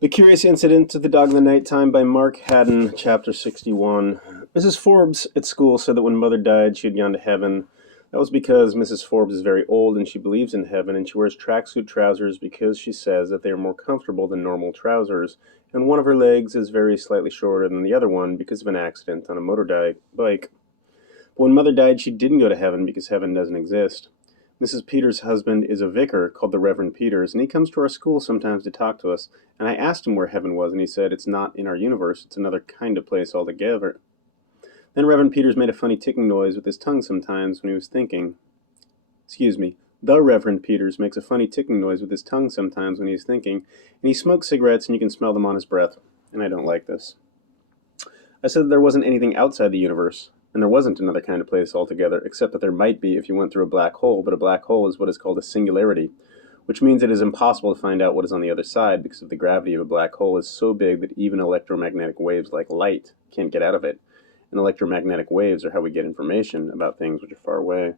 The Curious Incident of the Dog in the Nighttime by Mark Haddon, Chapter 61. Mrs. Forbes at school said that when Mother died, she had gone to heaven. That was because Mrs. Forbes is very old and she believes in heaven, and she wears tracksuit trousers because she says that they are more comfortable than normal trousers, and one of her legs is very slightly shorter than the other one because of an accident on a bike. But when Mother died, she didn't go to heaven because heaven doesn't exist. Mrs. Peters' husband is a vicar called the Reverend Peters, and he comes to our school sometimes to talk to us. And I asked him where heaven was, and he said it's not in our universe, it's another kind of place altogether. Then Reverend Peters made a funny ticking noise with his tongue sometimes when he was thinking. Excuse me. The Reverend Peters makes a funny ticking noise with his tongue sometimes when he's thinking, and he smokes cigarettes and you can smell them on his breath. And I don't like this. I said that there wasn't anything outside the universe, and there wasn't another kind of place altogether, except that there might be if you went through a black hole, but a black hole is what is called a singularity, which means it is impossible to find out what is on the other side because the gravity of a black hole is so big that even electromagnetic waves like light can't get out of it, and electromagnetic waves are how we get information about things which are far away.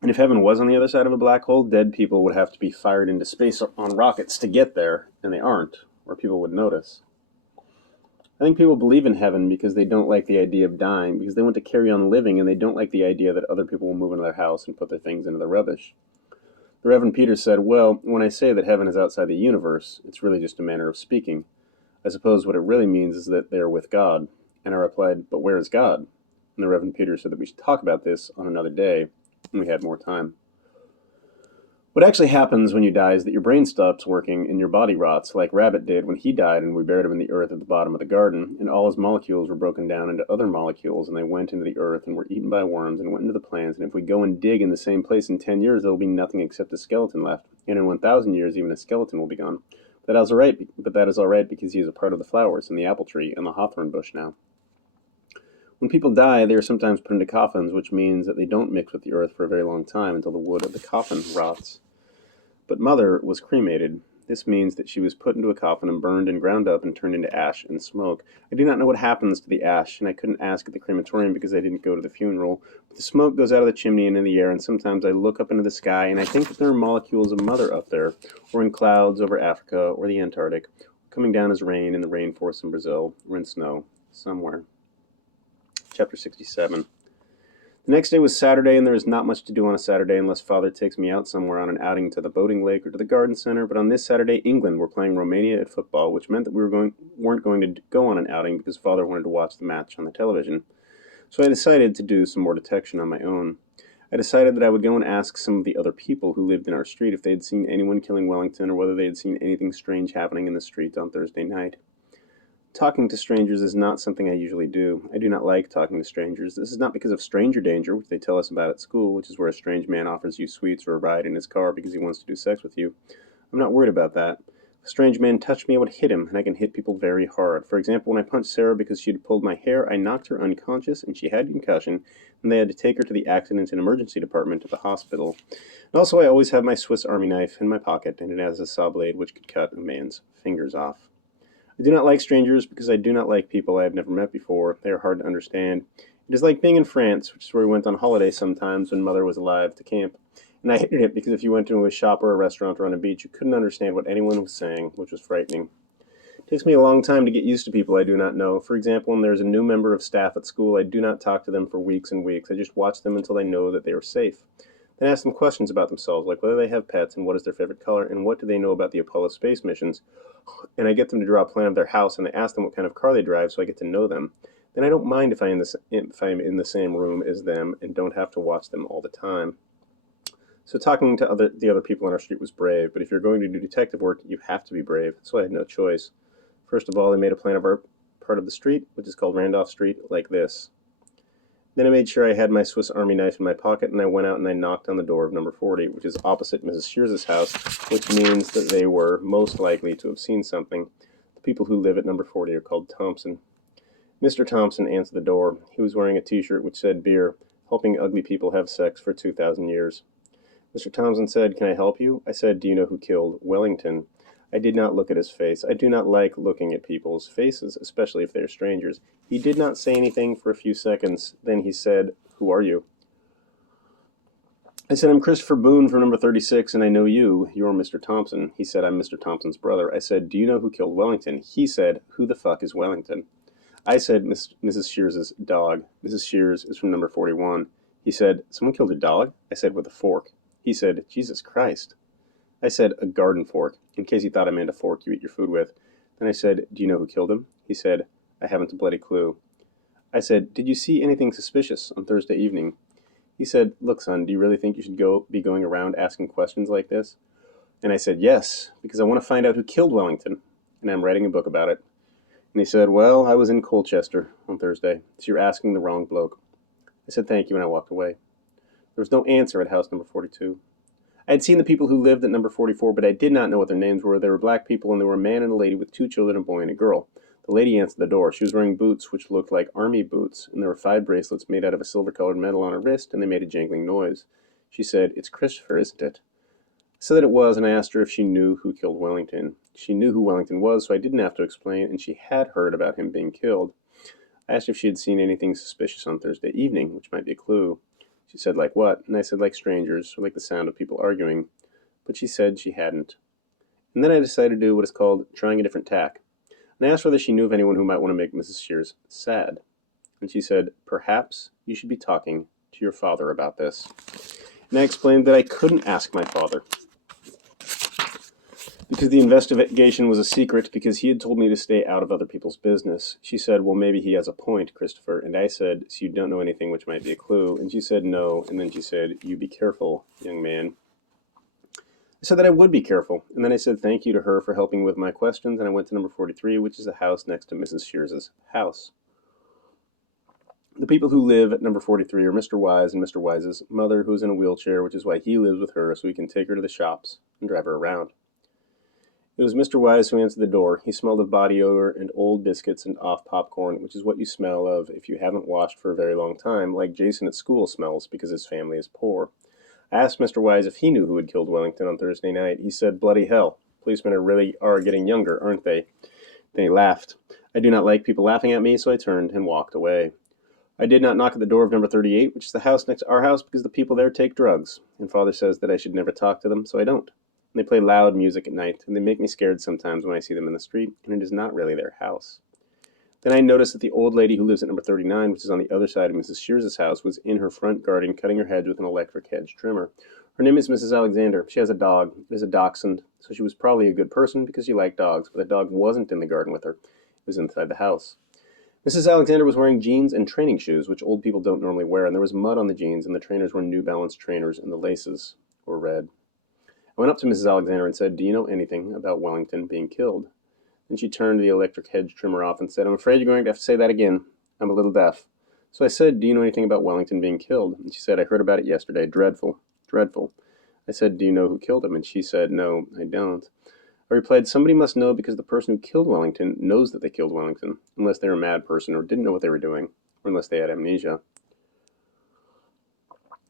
And if heaven was on the other side of a black hole, dead people would have to be fired into space on rockets to get there, and they aren't, or people would notice. I think people believe in heaven because they don't like the idea of dying, because they want to carry on living, and they don't like the idea that other people will move into their house and put their things into the rubbish. The Reverend Peters said, well, when I say that heaven is outside the universe, it's really just a manner of speaking. I suppose what it really means is that they are with God. And I replied, but where is God? And the Reverend Peters said that we should talk about this on another day when we had more time. What actually happens when you die is that your brain stops working and your body rots, like Rabbit did when he died and we buried him in the earth at the bottom of the garden, and all his molecules were broken down into other molecules, and they went into the earth and were eaten by worms and went into the plants, and if we go and dig in the same place in 10 years, there will be nothing except a skeleton left, and in 1,000 years, even a skeleton will be gone. But that is all right because he is a part of the flowers and the apple tree and the hawthorn bush now. When people die, they are sometimes put into coffins, which means that they don't mix with the earth for a very long time until the wood of the coffin rots. But Mother was cremated. This means that she was put into a coffin and burned and ground up and turned into ash and smoke. I do not know what happens to the ash, and I couldn't ask at the crematorium because I didn't go to the funeral. But the smoke goes out of the chimney and in the air, and sometimes I look up into the sky, and I think that there are molecules of Mother up there, or in clouds over Africa or the Antarctic, coming down as rain in the rainforests in Brazil, or in snow, somewhere. Chapter 67. The next day was Saturday, and there was not much to do on a Saturday unless Father takes me out somewhere on an outing to the boating lake or to the garden center. But on this Saturday, England were playing Romania at football, which meant that weren't going to go on an outing because Father wanted to watch the match on the television. So I decided to do some more detection on my own. I decided that I would go and ask some of the other people who lived in our street if they had seen anyone killing Wellington or whether they had seen anything strange happening in the street on Thursday night. Talking to strangers is not something I usually do. I do not like talking to strangers. This is not because of stranger danger, which they tell us about at school, which is where a strange man offers you sweets or a ride in his car because he wants to do sex with you. I'm not worried about that. If a strange man touched me, I would hit him, and I can hit people very hard. For example, when I punched Sarah because she had pulled my hair, I knocked her unconscious, and she had concussion, and they had to take her to the accident and emergency department at the hospital. And also, I always have my Swiss Army knife in my pocket, and it has a saw blade which could cut a man's fingers off. I do not like strangers because I do not like people I have never met before. They are hard to understand. It is like being in France, which is where we went on holiday sometimes when Mother was alive to camp. And I hated it because if you went into a shop or a restaurant or on a beach, you couldn't understand what anyone was saying, which was frightening. It takes me a long time to get used to people I do not know. For example, when there's a new member of staff at school, I do not talk to them for weeks and weeks. I just watch them until I know that they are safe. Then ask them questions about themselves, like whether they have pets and what is their favorite color and what do they know about the Apollo space missions. And I get them to draw a plan of their house and I ask them what kind of car they drive so I get to know them. Then I don't mind if I'm in the same room as them and don't have to watch them all the time. So talking to the other people on our street was brave, but if you're going to do detective work, you have to be brave, so I had no choice. First of all, they made a plan of our part of the street, which is called Randolph Street, like this. Then I made sure I had my Swiss Army knife in my pocket, and I went out and I knocked on the door of number 40, which is opposite Mrs. Shears's house, which means that they were most likely to have seen something. The people who live at number 40 are called Thompson. Mr. Thompson answered the door. He was wearing a t-shirt which said beer, helping ugly people have sex for 2,000 years. Mr. Thompson said, "Can I help you?" I said, "Do you know who killed Wellington?" I did not look at his face. I do not like looking at people's faces, especially if they are strangers. He did not say anything for a few seconds. Then he said, "Who are you?" I said, I'm Christopher Boone from number 36, and I know you. You're Mr. Thompson. He said, I'm Mr. Thompson's brother. I said, do you know who killed Wellington? He said, who the fuck is Wellington? I said, Mrs. Shears's dog. Mrs. Shears is from number 41. He said, someone killed your dog? I said, with a fork. He said, Jesus Christ. I said, a garden fork, in case you thought I meant a fork you eat your food with. Then I said, do you know who killed him? He said, I haven't a bloody clue. I said, did you see anything suspicious on Thursday evening? He said, look, son, do you really think you should be going around asking questions like this? And I said, yes, because I want to find out who killed Wellington, and I'm writing a book about it. And he said, well, I was in Colchester on Thursday, so you're asking the wrong bloke. I said, thank you, and I walked away. There was no answer at house number 42. I had seen the people who lived at number 44, but I did not know what their names were. They were black people, and they were a man and a lady with 2 children, a boy and a girl. The lady answered the door. She was wearing boots which looked like army boots, and there were 5 bracelets made out of a silver-colored metal on her wrist, and they made a jangling noise. She said, it's Christopher, isn't it? I said that it was, and I asked her if she knew who killed Wellington. She knew who Wellington was, so I didn't have to explain, and she had heard about him being killed. I asked if she had seen anything suspicious on Thursday evening, which might be a clue. She said, like what? And I said, like strangers, or like the sound of people arguing. But she said she hadn't. And then I decided to do what is called trying a different tack. And I asked whether she knew of anyone who might want to make Mrs. Shears sad. And she said, perhaps you should be talking to your father about this. And I explained that I couldn't ask my father, because the investigation was a secret, because he had told me to stay out of other people's business. She said, well, maybe he has a point, Christopher. And I said, so you don't know anything which might be a clue? And she said, no. And then she said, you be careful, young man. I said that I would be careful, and then I said thank you to her for helping with my questions, and I went to number 43, which is the house next to Mrs. Shears's house. The people who live at number 43 are Mr. Wise and Mr. Wise's mother, who is in a wheelchair, which is why he lives with her, so he can take her to the shops and drive her around. It was Mr. Wise who answered the door. He smelled of body odor and old biscuits and off popcorn, which is what you smell of if you haven't washed for a very long time, like Jason at school smells because his family is poor. I asked Mr. Wise if he knew who had killed Wellington on Thursday night. He said, bloody hell. Policemen are getting younger, aren't they? Then he laughed. I do not like people laughing at me, so I turned and walked away. I did not knock at the door of number 38, which is the house next to our house, because the people there take drugs, and Father says that I should never talk to them, so I don't. And they play loud music at night, and they make me scared sometimes when I see them in the street, and it is not really their house. Then I noticed that the old lady who lives at number 39, which is on the other side of Mrs. Shears's house, was in her front garden cutting her hedge with an electric hedge trimmer. Her name is Mrs. Alexander. She has a dog. It is a dachshund, so she was probably a good person because she liked dogs, but the dog wasn't in the garden with her. It was inside the house. Mrs. Alexander was wearing jeans and training shoes, which old people don't normally wear, and there was mud on the jeans, and the trainers were New Balance trainers, and the laces were red. I went up to Mrs. Alexander and said, do you know anything about Wellington being killed? Then she turned the electric hedge trimmer off and said, I'm afraid you're going to have to say that again. I'm a little deaf. So I said, do you know anything about Wellington being killed? And she said, I heard about it yesterday. Dreadful. Dreadful. I said, do you know who killed him? And she said, no, I don't. I replied, somebody must know, because the person who killed Wellington knows that they killed Wellington, unless they're a mad person or didn't know what they were doing, or unless they had amnesia.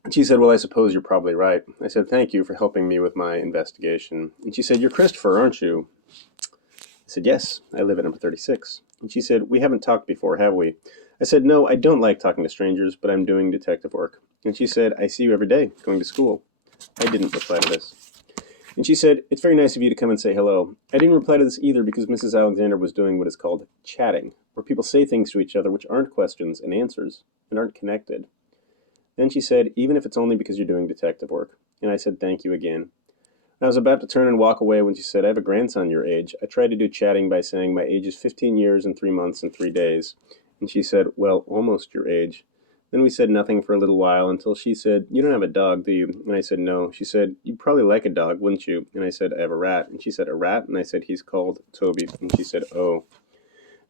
And she said, well, I suppose you're probably right. I said, thank you for helping me with my investigation. And she said, you're Christopher, aren't you? I said, yes, I live at number 36. And she said, we haven't talked before, have we? I said, no, I don't like talking to strangers, but I'm doing detective work. And she said, I see you every day, going to school. I didn't reply to this. And she said, it's very nice of you to come and say hello. I didn't reply to this either because Mrs. Alexander was doing what is called chatting, where people say things to each other which aren't questions and answers and aren't connected. Then she said, even if it's only because you're doing detective work. And I said, thank you again. I was about to turn and walk away when she said, I have a grandson your age. I tried to do chatting by saying my age is 15 years and 3 months and 3 days. And she said, well, almost your age. Then we said nothing for a little while until she said, you don't have a dog, do you? And I said, no. She said, you'd probably like a dog, wouldn't you? And I said, I have a rat. And she said, a rat? And I said, he's called Toby. And she said, oh.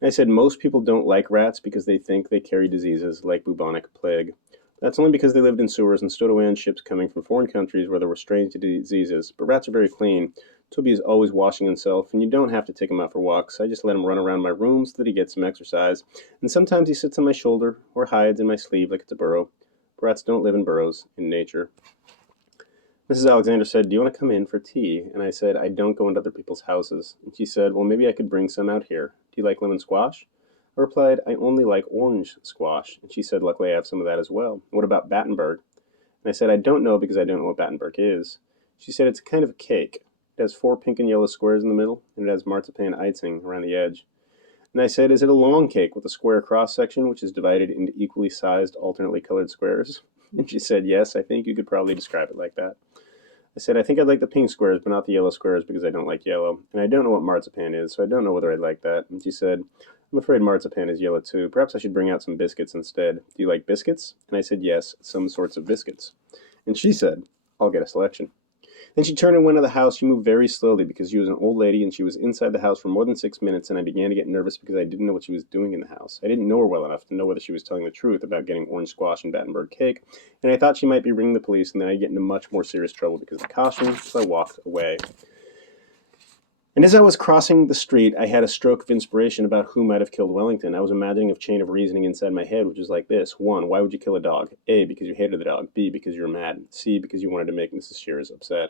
And I said, most people don't like rats because they think they carry diseases like bubonic plague. That's only because they lived in sewers and stowed away on ships coming from foreign countries where there were strange diseases. But rats are very clean. Toby is always washing himself, and you don't have to take him out for walks. I just let him run around my room so that he gets some exercise. And sometimes he sits on my shoulder or hides in my sleeve like it's a burrow. But rats don't live in burrows in nature. Mrs. Alexander said, do you want to come in for tea? And I said, I don't go into other people's houses. And she said, well, maybe I could bring some out here. Do you like lemon squash? I replied, I only like orange squash. And she said, luckily I have some of that as well. What about Battenberg? And I said, I don't know because I don't know what Battenberg is. She said, it's a kind of a cake. It has 4 pink and yellow squares in the middle, and it has marzipan icing around the edge. And I said, is it a long cake with a square cross section which is divided into equally sized, alternately colored squares? And she said, yes, I think you could probably describe it like that. I said, I think I'd like the pink squares, but not the yellow squares because I don't like yellow. And I don't know what marzipan is, so I don't know whether I'd like that. And she said, I'm afraid marzipan is yellow too. Perhaps I should bring out some biscuits instead. Do you like biscuits? And I said, yes, some sorts of biscuits. And she said, I'll get a selection. Then she turned and went to the house. She moved very slowly because she was an old lady and she was inside the house for more than 6 minutes, and I began to get nervous because I didn't know what she was doing in the house. I didn't know her well enough to know whether she was telling the truth about getting orange squash and Battenberg cake, and I thought she might be ringing the police, and then I'd get into much more serious trouble because of the costume, so I walked away. And as I was crossing the street, I had a stroke of inspiration about who might have killed Wellington. I was imagining a chain of reasoning inside my head, which was like this. 1. Why would you kill a dog? A. Because you hated the dog. B. Because you were mad. C. Because you wanted to make Mrs. Shears upset.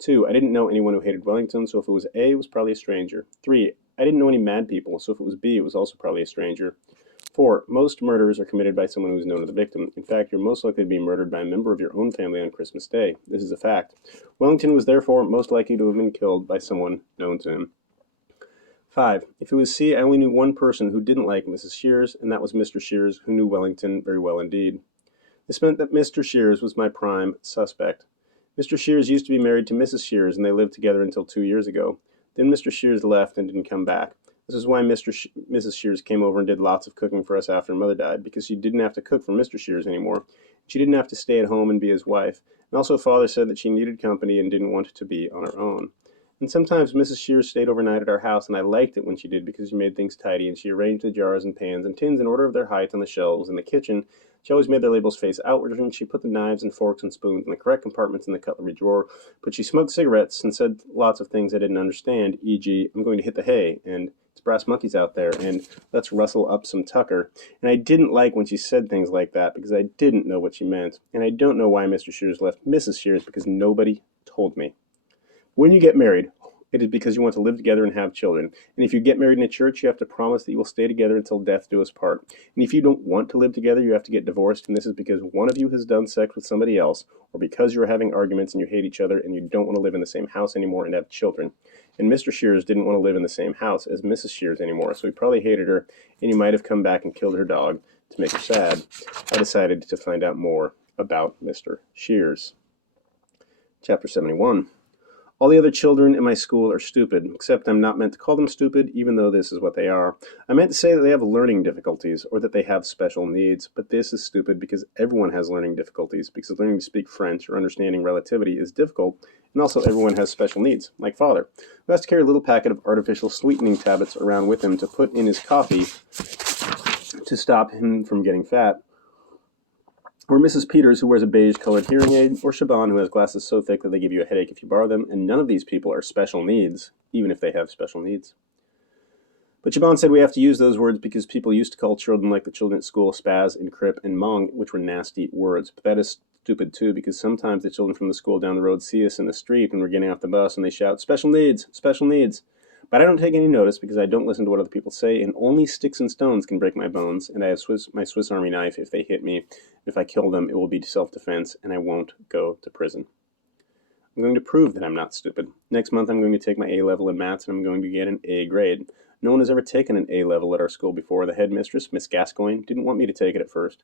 2. I didn't know anyone who hated Wellington, so if it was A, it was probably a stranger. 3. I didn't know any mad people, so if it was B, it was also probably a stranger. 4. Most murders are committed by someone who is known to the victim. In fact, you're most likely to be murdered by a member of your own family on Christmas Day. This is a fact. Wellington was therefore most likely to have been killed by someone known to him. 5. If it was C, I only knew one person who didn't like Mrs. Shears, and that was Mr. Shears, who knew Wellington very well indeed. This meant that Mr. Shears was my prime suspect. Mr. Shears used to be married to Mrs. Shears, and they lived together until 2 years ago. Then Mr. Shears left and didn't come back. This is why Mrs. Shears came over and did lots of cooking for us after Mother died, because she didn't have to cook for Mr. Shears anymore. She didn't have to stay at home and be his wife. And also Father said that she needed company and didn't want to be on her own. And sometimes Mrs. Shears stayed overnight at our house, and I liked it when she did because she made things tidy, and she arranged the jars and pans and tins in order of their height on the shelves in the kitchen. She always made their labels face outward, and she put the knives and forks and spoons in the correct compartments in the cutlery drawer. But she smoked cigarettes and said lots of things I didn't understand, e.g., I'm going to hit the hay, and it's brass monkeys out there, and let's rustle up some tucker. And I didn't like when she said things like that because I didn't know what she meant. And I don't know why Mr. Shears left Mrs. Shears because nobody told me. When you get married, it is because you want to live together and have children. And if you get married in a church, you have to promise that you will stay together until death do us part. And if you don't want to live together, you have to get divorced. And this is because one of you has done sex with somebody else, or because you're having arguments and you hate each other and you don't want to live in the same house anymore and have children. And Mr. Shears didn't want to live in the same house as Mrs. Shears anymore, so he probably hated her, and he might have come back and killed her dog to make her sad. I decided to find out more about Mr. Shears. Chapter 71. All the other children in my school are stupid, except I'm not meant to call them stupid, even though this is what they are. I meant to say that they have learning difficulties, or that they have special needs, but this is stupid because everyone has learning difficulties, because learning to speak French or understanding relativity is difficult, and also everyone has special needs, like Father, who has to carry a little packet of artificial sweetening tablets around with him to put in his coffee to stop him from getting fat. Or Mrs. Peters, who wears a beige-colored hearing aid, or Shaban, who has glasses so thick that they give you a headache if you borrow them, and none of these people are special needs, even if they have special needs. But Shaban said we have to use those words because people used to call children like the children at school spaz and crip and mong, which were nasty words. But that is stupid too, because sometimes the children from the school down the road see us in the street when we're getting off the bus and they shout, special needs, special needs. But I don't take any notice because I don't listen to what other people say, and only sticks and stones can break my bones, and I have my Swiss Army knife if they hit me. If I kill them, it will be self-defense, and I won't go to prison. I'm going to prove that I'm not stupid. Next month, I'm going to take my A-level in maths, and I'm going to get an A grade. No one has ever taken an A-level at our school before. The headmistress, Miss Gascoigne, didn't want me to take it at first.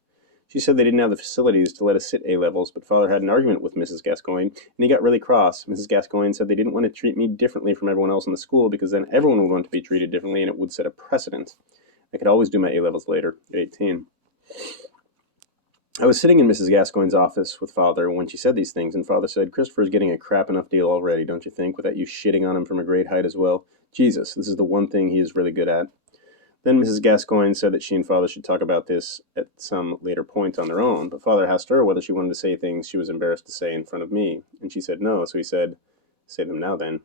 She said they didn't have the facilities to let us sit A-levels, but Father had an argument with Mrs. Gascoigne, and he got really cross. Mrs. Gascoigne said they didn't want to treat me differently from everyone else in the school, because then everyone would want to be treated differently, and it would set a precedent. I could always do my A-levels later, at 18. I was sitting in Mrs. Gascoigne's office with Father when she said these things, and Father said, Christopher's getting a crap enough deal already, don't you think, without you shitting on him from a great height as well? Jesus, this is the one thing he is really good at. Then Mrs. Gascoigne said that she and Father should talk about this at some later point on their own, but Father asked her whether she wanted to say things she was embarrassed to say in front of me, and she said no, so he said, say them now then.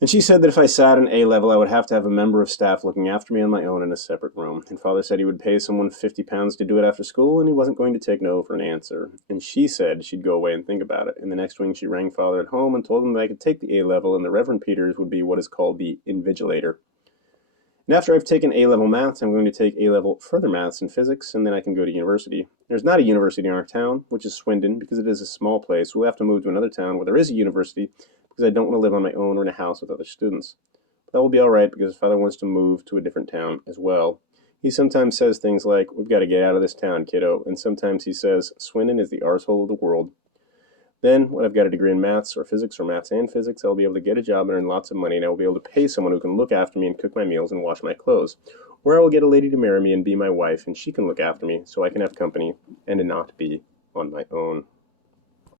And she said that if I sat an A-level, I would have to have a member of staff looking after me on my own in a separate room, and Father said he would pay someone £50 to do it after school, and he wasn't going to take no for an answer, and she said she'd go away and think about it. In the next wing, she rang Father at home and told him that I could take the A-level, and the Reverend Peters would be what is called the invigilator. And after I've taken A-level maths, I'm going to take A-level further maths and physics, and then I can go to university. There's not a university in our town, which is Swindon, because it is a small place. We'll have to move to another town where there is a university, because I don't want to live on my own or in a house with other students. But that will be all right, because Father wants to move to a different town as well. He sometimes says things like, "We've got to get out of this town, kiddo," and sometimes he says, "Swindon is the arsehole of the world." Then, when I've got a degree in maths or physics or maths and physics, I'll be able to get a job and earn lots of money, and I will be able to pay someone who can look after me and cook my meals and wash my clothes. Or I will get a lady to marry me and be my wife, and she can look after me so I can have company and not be on my own.